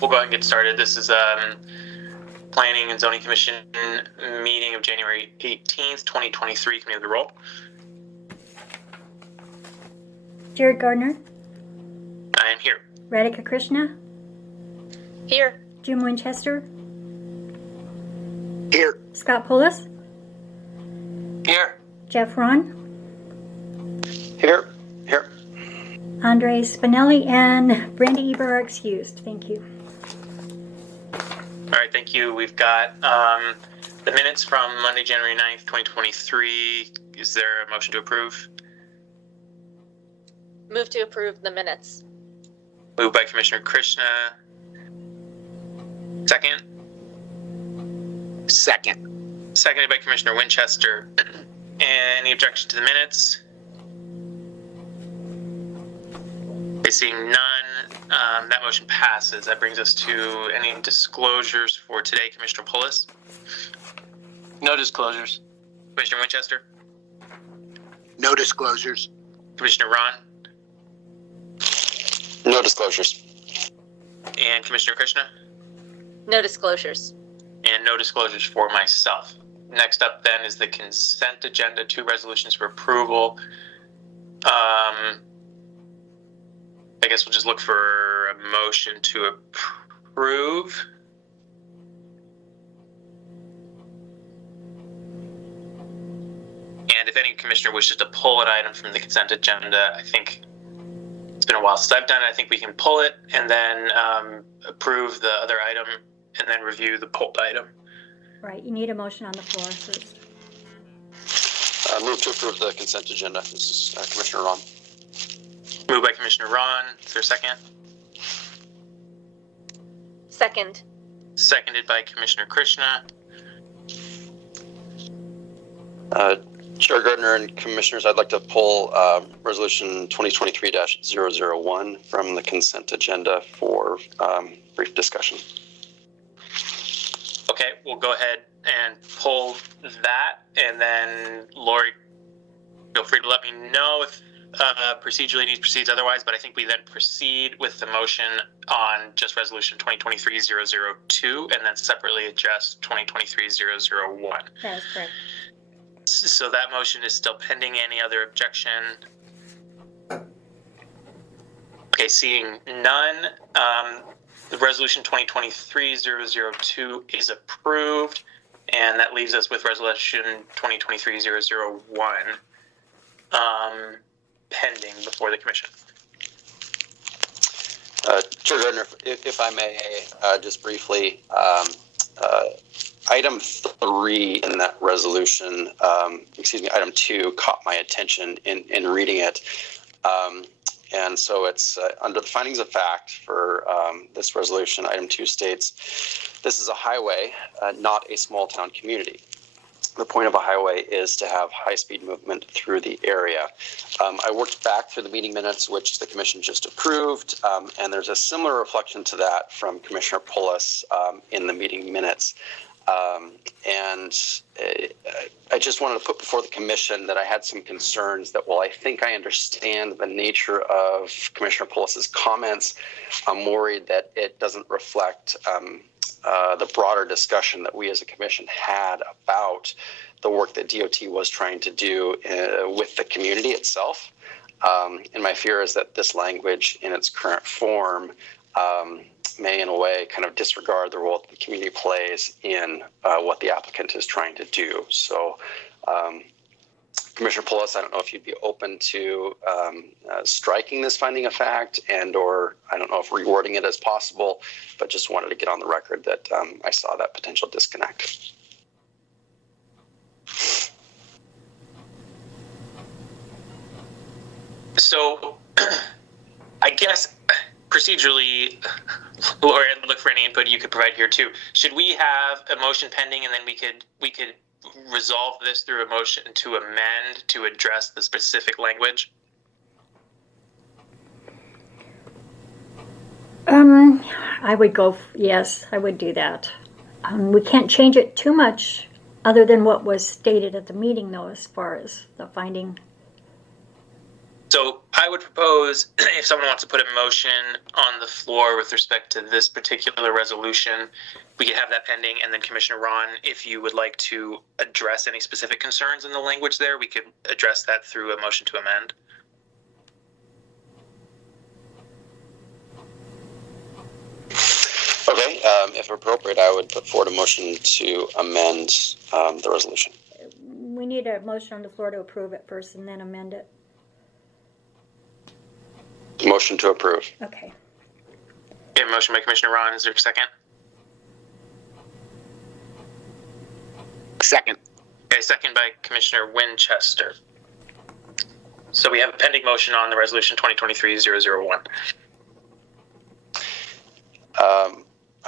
We'll go ahead and get started. This is Planning and Zoning Commission meeting of January 18th, 2023. Can we have the roll? Jared Gardner. I am here. Radhika Krishna. Here. Jim Winchester. Here. Scott Poulos. Here. Jeff Ron. Here. Here. Andre Spinelli and Brandy Eber are excused. Thank you. All right, thank you. We've got the minutes from Monday, January 9th, 2023. Is there a motion to approve? Move to approve the minutes. Moved by Commissioner Krishna. Second? Second. Seconded by Commissioner Winchester. Any objection to the minutes? Okay, seeing none, that motion passes. That brings us to any disclosures for today. Commissioner Poulos? No disclosures. Commissioner Winchester? No disclosures. Commissioner Ron? No disclosures. And Commissioner Krishna? No disclosures. And no disclosures for myself. Next up then is the consent agenda, 2 resolutions for approval. I guess we'll just look for a motion to approve. And if any commissioner wishes to pull an item from the consent agenda, I think it's been a while since I've done it. I think we can pull it and then approve the other item and then review the pulled item. Right, you need a motion on the floor first. Move to approve the consent agenda. This is Commissioner Ron. Moved by Commissioner Ron. Is there a second? Second. Seconded by Commissioner Krishna. Chair Gardner and Commissioners, I'd like to pull Resolution 2023-001 from the consent agenda for brief discussion. Okay, we'll go ahead and pull that, and then Lori, feel free to let me know if procedurally needs proceeds otherwise, but I think we then proceed with the motion on just Resolution 2023-002 and then separately address 2023-001. That is correct. So that motion is still pending. Any other objection? Okay, seeing none, the Resolution 2023-002 is approved, and that leaves us with Resolution 2023-001 pending before the Commission. Chair Gardner, if I may, just briefly, item 3 in that resolution, item 2 caught my attention in reading it. And so it's under the findings of fact for this resolution, item 2 states, this is a highway, not a small town community. The point of a highway is to have high-speed movement through the area. I worked back through the meeting minutes, which the Commission just approved, and there's a similar reflection to that from Commissioner Poulos in the meeting minutes. And I just wanted to put before the Commission that I had some concerns that while I think I understand the nature of Commissioner Poulos' comments, I'm worried that it doesn't reflect the broader discussion that we as a Commission had about the work that DOT was trying to do with the community itself. And my fear is that this language in its current form may in a way kind of disregard the role that the community plays in what the applicant is trying to do. So Commissioner Poulos, I don't know if you'd be open to striking this finding of fact or I don't know if rewording it as possible, but just wanted to get on the record that I saw that potential disconnect. So I guess procedurally, Lori, I'd look for any input you could provide here too. Should we have a motion pending and then we could resolve this through a motion to amend to address the specific language? I would go, yes, I would do that. We can't change it too much other than what was stated at the meeting, though, as far as the finding. So I would propose, if someone wants to put a motion on the floor with respect to this particular resolution, we could have that pending, and then Commissioner Ron, if you would like to address any specific concerns in the language there, we could address that through a motion to amend. Okay, if appropriate, I would put forward a motion to amend the resolution. We need a motion on the floor to approve it first and then amend it. Motion to approve. Okay. Okay, motion by Commissioner Ron. Is there a second? Second. Okay, second by Commissioner Winchester. So we have a pending motion on the resolution 2023-001.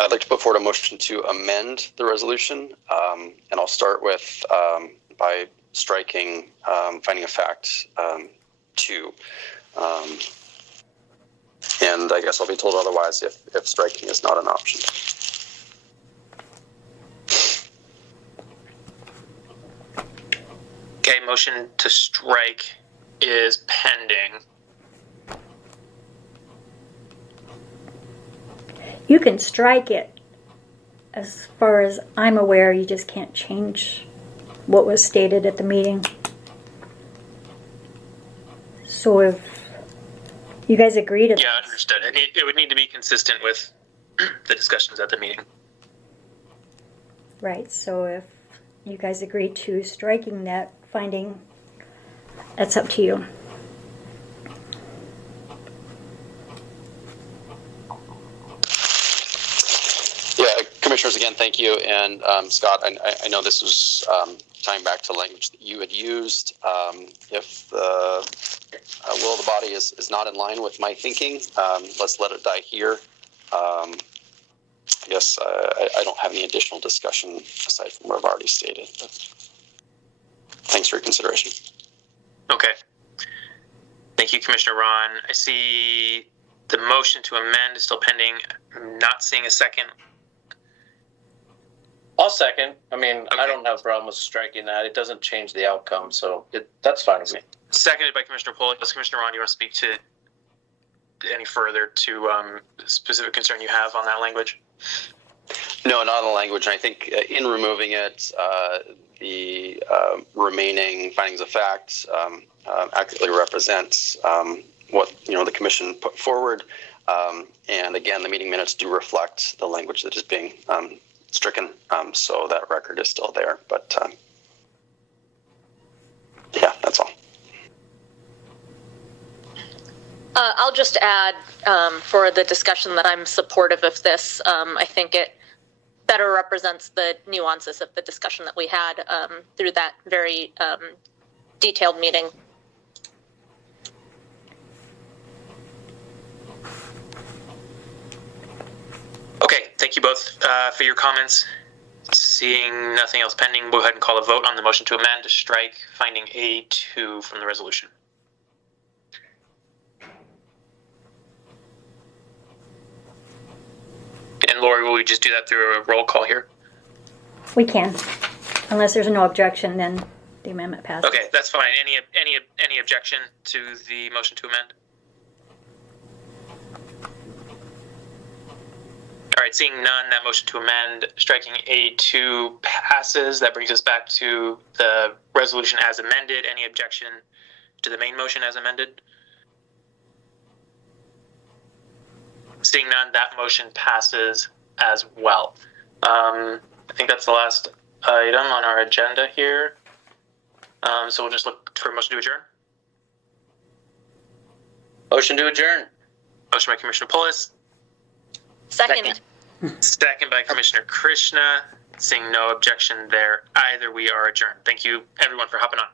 I'd like to put forward a motion to amend the resolution, and I'll start with by striking finding of fact 2. And I guess I'll be told otherwise if striking is not an option. Okay, motion to strike is pending. You can strike it. As far as I'm aware, you just can't change what was stated at the meeting. So if you guys agree to Yeah, understood. It would need to be consistent with the discussions at the meeting. Right, so if you guys agree to striking that finding, that's up to you. Yeah, Commissioners, again, thank you. And Scott, I know this was tying back to language that you had used. If the will of the body is not in line with my thinking, let's let it die here. I guess I don't have any additional discussion aside from what I've already stated. But thanks for your consideration. Okay. Thank you, Commissioner Ron. I see the motion to amend is still pending. I'm not seeing a second. I'll second. I mean, Okay. I don't have a problem with striking that. It doesn't change the outcome, so that's fine with me. Seconded by Commissioner Polis. Commissioner Ron, do you want to speak to any further to the specific concern you have on that language? No, not on the language. And I think in removing it, the remaining findings of fact accurately represents what the commission put forward. And again, the meeting minutes do reflect the language that is being stricken, so that record is still there. But yeah, that's all. I'll just add for the discussion that I'm supportive of this. I think it better represents the nuances of the discussion that we had through that very detailed meeting. Okay, thank you both for your comments. Seeing nothing else pending, we'll go ahead and call a vote on the motion to amend to strike finding A2 from the resolution. And Lori, will we just do that through a roll call here? We can. Unless there's no objection, then the amendment passes. Okay, that's fine. Any objection to the motion to amend? All right, seeing none, that motion to amend, striking A2 passes. That brings us back to the resolution as amended. Any objection to the main motion as amended? Seeing none, that motion passes as well. I think that's the last item on our agenda here. So we'll just look for a motion to adjourn. Motion to adjourn. Motion by Commissioner Polis, Second. second by Commissioner Krishna. Seeing no objection there either, we are adjourned. Thank you, everyone, for hopping on.